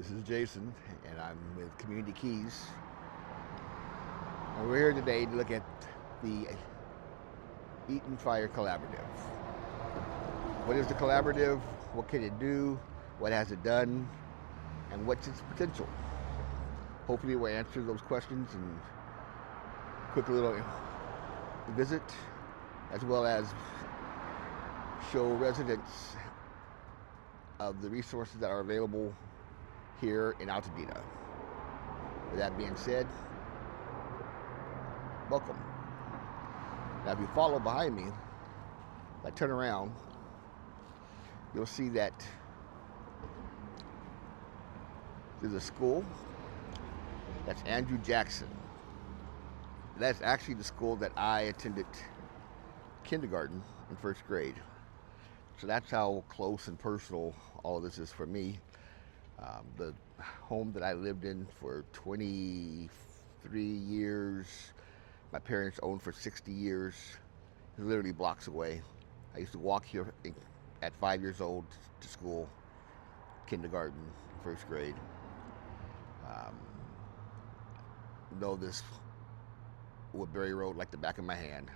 This is Jason, and I'm with CommKeys. And we're here today to look at the Eaton Fire Collaborative. What is the collaborative? What can it do? What has it done? And what's its potential? Hopefully we'll answer those questions and quick little visit, as well as show residents of the resources that are available here in Altadena. With that being said, welcome. Now if you follow behind me, if I turn around, you'll see that there's a school. That's Andrew Jackson. That's actually the school that I attended kindergarten and first grade. So that's how close and personal all of this is for me. The home that I lived in for 23 years, my parents owned for 60 years, is literally blocks away. I used to walk here at 5 years old to school, kindergarten, first grade. Know this Woodbury Road like the back of my hand.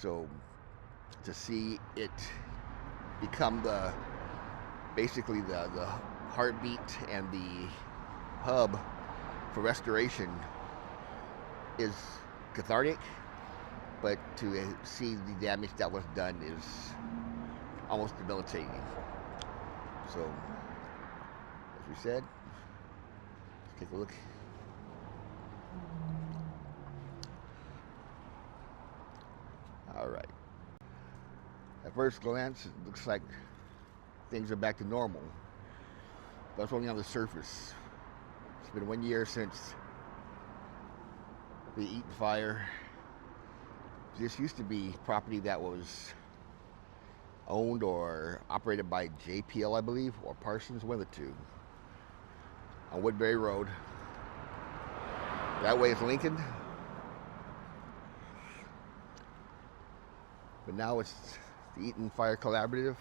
So to see it become basically the heartbeat and the hub for restoration is cathartic, but to see the damage that was done is almost debilitating. So, as we said, let's take a look. All right. At first glance, it looks like things are back to normal. But it's only on the surface. It's been 1 year since the Eaton fire. This used to be property that was owned or operated by JPL, I believe, or Parsons, one of the two, on Woodbury Road. That way is Lincoln. But now it's the Eaton Fire Collaborative.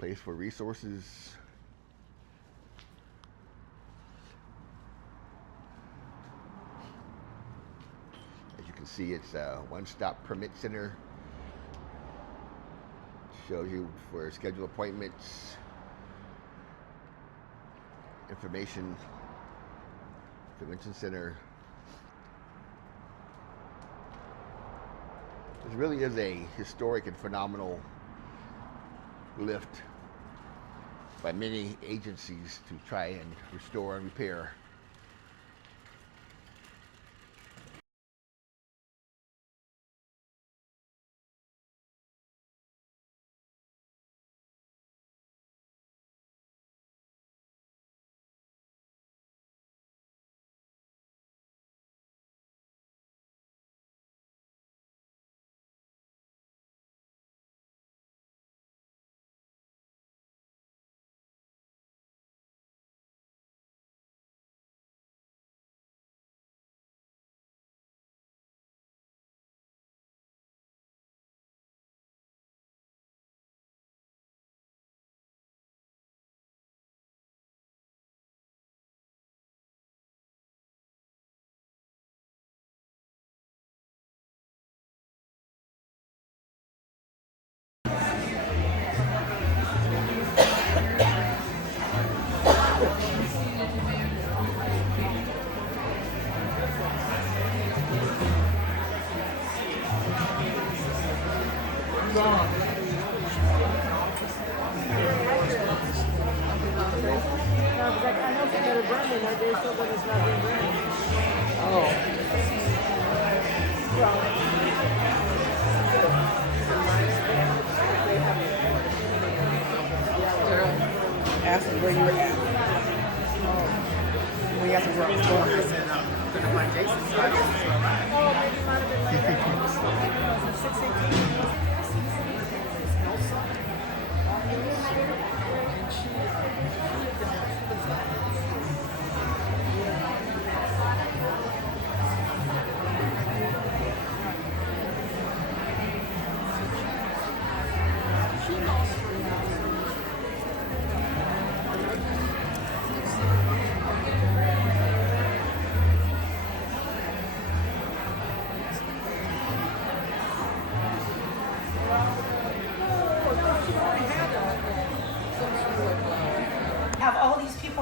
Place for resources. As you can see, it's a one-stop permit center. Shows you for scheduled appointments, information, convention center. This really is a historic and phenomenal lift by many agencies to try and restore and repair. Asked where you were at. We asked where I was going. I said, I'm going to find Jason. So I guess, oh, maybe it might have been later. 618.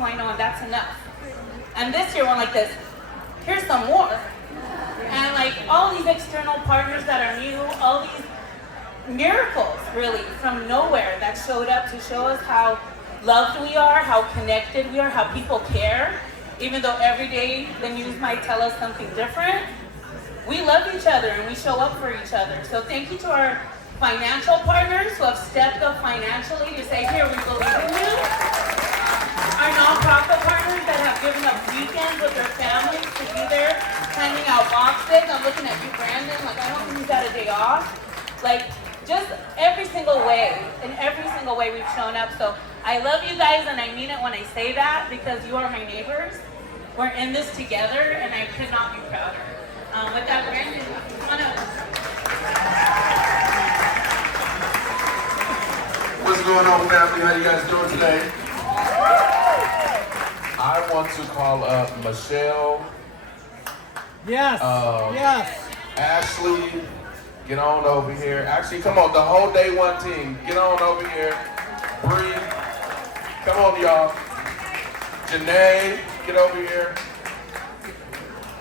going on, that's enough. And this year, we're like this, here's some more. And like all these external partners that are new, all these miracles really from nowhere that showed up to show us how loved we are, how connected we are, how people care. Even though every day the news might tell us something different, we love each other and we show up for each other. So thank you to our financial partners who have stepped up financially to say, here, we believe in you. Our nonprofit partners that have given up weekends with their families to be there, handing out boxes. I'm looking at you, Brandon, like I don't think he's got a day off. Like just every single way, in every single way we've shown up. So I love you guys and I mean it when I say that because you are my neighbors. We're in this together and I could not be prouder. With that, Brandon, come on up. What's going on, family? How you guys doing today? I want to call up Michelle. Yes. Yes. Ashley, get on over here. Actually, come on, the whole day one team. Get on over here. Bree, come on, y'all. Janae, get over here.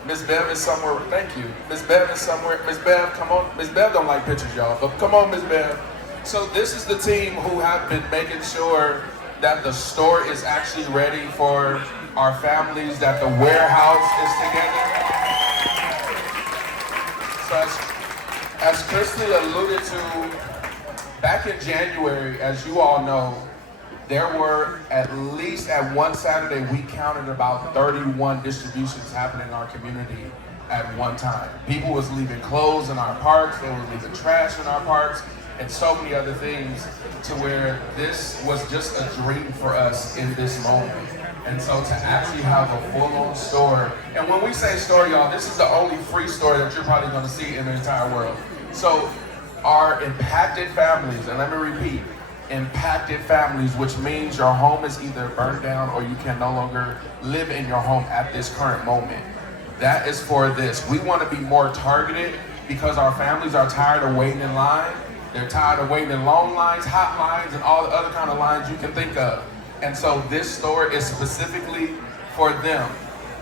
Miss Bev is somewhere. Thank you. Miss Bev is somewhere. Miss Bev, come on. Miss Bev don't like pictures, y'all, but come on, Miss Bev. So this is the team who have been making sure that the store is actually ready for our families, that the warehouse is together. So as Christy alluded to, back in January, as you all know, there were at least at one Saturday, we counted about 31 distributions happening in our community at one time. People was leaving clothes in our parks, they were leaving trash in our parks, and so many other things to where this was just a dream for us in this moment. And so to actually have a full-on store, and when we say store, y'all, this is the only free store that you're probably gonna see in the entire world. So our impacted families, and let me repeat, impacted families, which means your home is either burned down or you can no longer live in your home at this current moment. That is for this. We want to be more targeted because our families are tired of waiting in line. They're tired of waiting in long lines, hot lines, and all the other kind of lines you can think of. And so this store is specifically for them.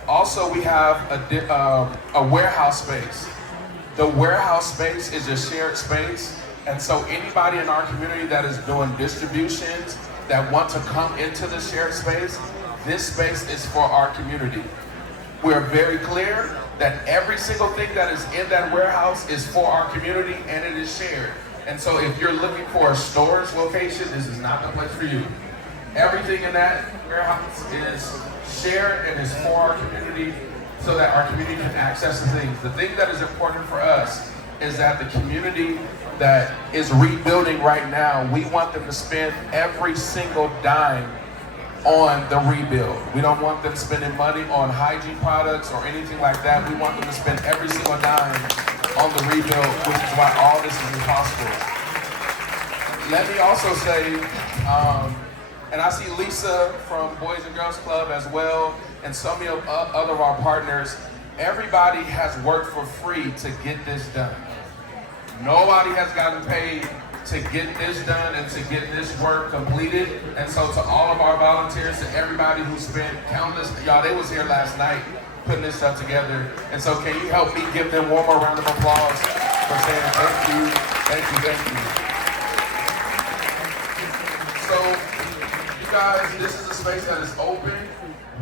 Also, we have a warehouse space. The warehouse space is a shared space. And so anybody in our community that is doing distributions, that want to come into the shared space, this space is for our community. We're very clear that every single thing that is in that warehouse is for our community and it is shared. And so if you're looking for a storage location, this is not the place for you. Everything in that warehouse is shared and is for our community so that our community can access the things. The thing that is important for us is that the community that is rebuilding right now, we want them to spend every single dime on the rebuild. We don't want them spending money on hygiene products or anything like that. We want them to spend every single dime on the rebuild, which is why all this is possible. Let me also say, and I see Lisa from Boys and Girls Club as well, and so many of other of our partners, everybody has worked for free to get this done. Nobody has gotten paid to get this done and to get this work completed. And so to all of our volunteers, to everybody who spent countless, y'all, they was here last night putting this stuff together. And so can you help me give them one more round of applause for saying thank you, thank you, thank you. So you guys, this is a space that is open.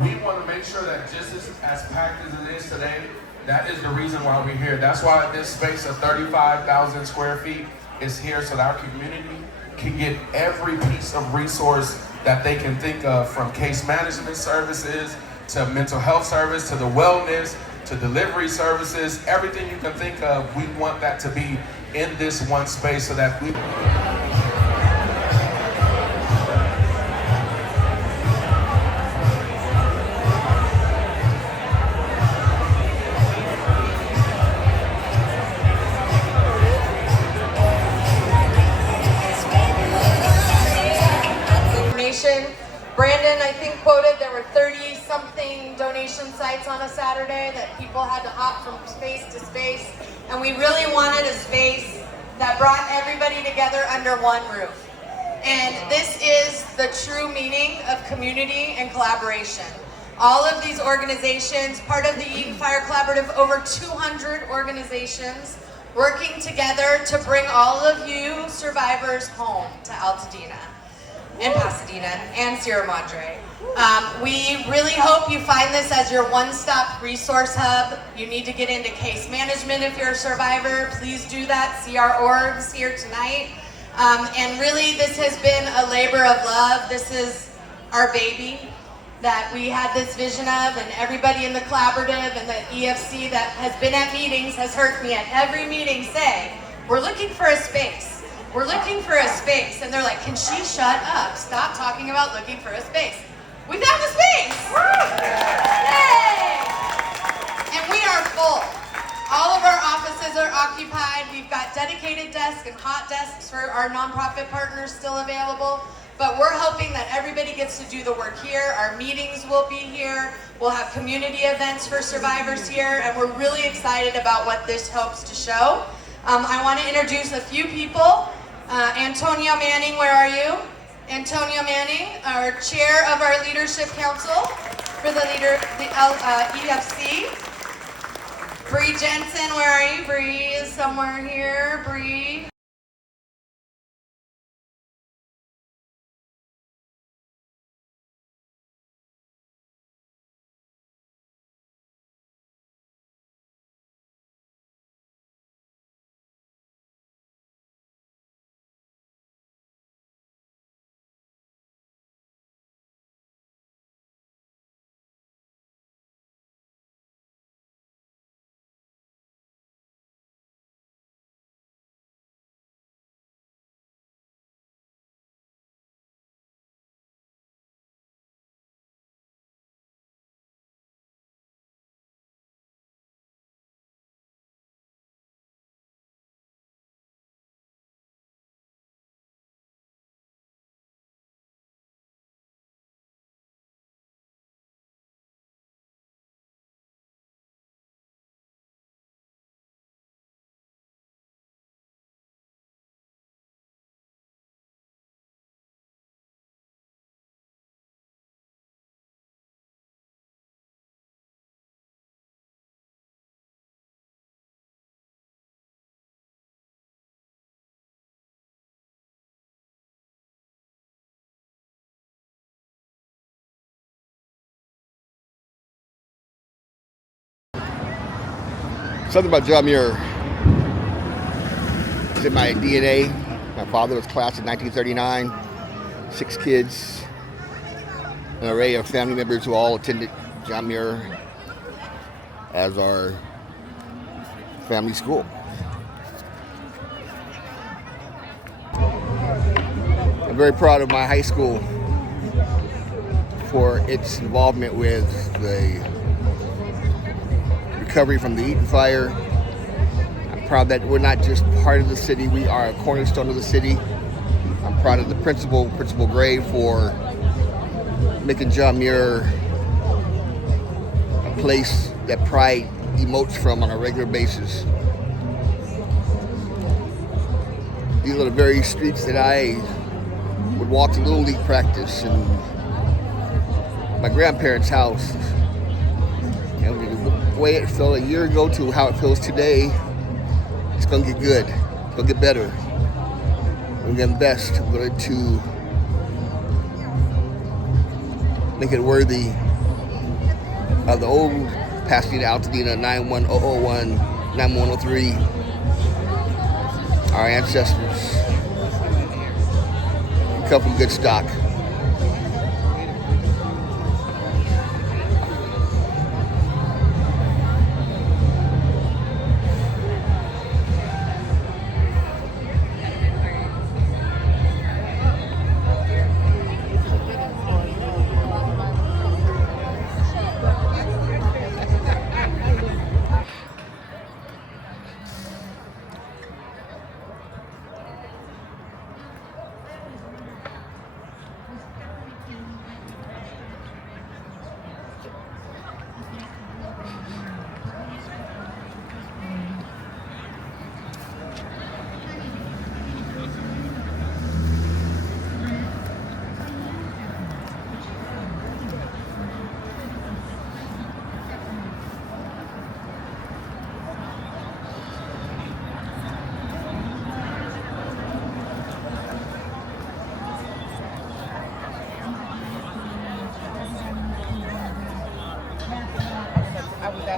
We want to make sure that just as packed as it is today, that is the reason why we're here. That's why this space of 35,000 square feet is here so that our community can get every piece of resource that they can think of, from case management services, to mental health service, to the wellness, to delivery services, everything you can think of, we want that to be in this one space so that we... Brandon, I think, quoted there were 30-something donation sites on a Saturday that people had to hop from space to space. And we really wanted a space that brought everybody together under one roof. And this is the true meaning of community and collaboration. All of these organizations, part of the Eaton Fire Collaborative, over 200 organizations working together to bring all of you survivors home to Altadena and Pasadena and Sierra Madre. We really hope you find this as your one-stop resource hub. You need to get into case management if you're a survivor. Please do that. See our orgs here tonight. And really, this has been a labor of love. This is our baby that we had this vision of, and everybody in the collaborative and the EFC that has been at meetings has heard me at every meeting say, we're looking for a space. We're looking for a space. And they're like, can she shut up? Stop talking about looking for a space. We found a space! Yay! And we are full. All of our offices are occupied. We've got dedicated desks and hot desks for our nonprofit partners still available. But we're hoping that everybody gets to do the work here. Our meetings will be here. We'll have community events for survivors here, and we're really excited about what this hopes to show. I want to introduce a few people. Antonio Manning, where are you? Antonio Manning, our chair of our leadership council for the EFC. Bree Jensen, where are you? Bree is somewhere here. Bree. Something about John Muir is in my DNA. My father was class of 1939, 6 kids, an array of family members who all attended John Muir as our family school. I'm very proud of my high school for its involvement with the recovery from the Eaton fire. I'm proud that we're not just part of the city, we are a cornerstone of the city. I'm proud of the Principal Gray, for making John Muir a place that pride emotes from on a regular basis. These are the very streets that I would walk to Little League practice and my grandparents' house. And the way it felt a year ago to how it feels today, it's going to get good. It's going to get better. We're going to invest. We're going to make it worthy of the old Pasadena, Altadena 91001, 9103. Our ancestors come from good stock.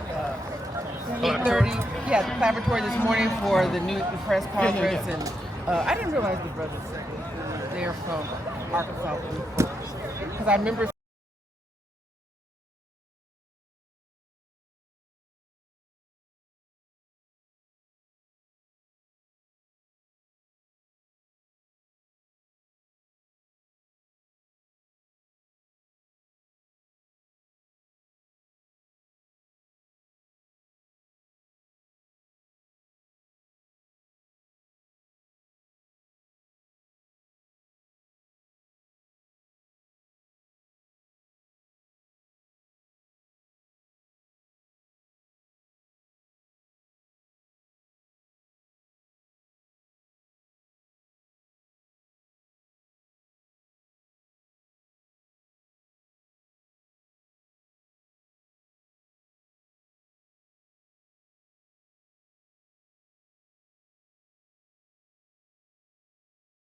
at 8:30. Yeah, the laboratory this morning for the new press conference, and I didn't realize the brothers they're from Arkansas because I remember.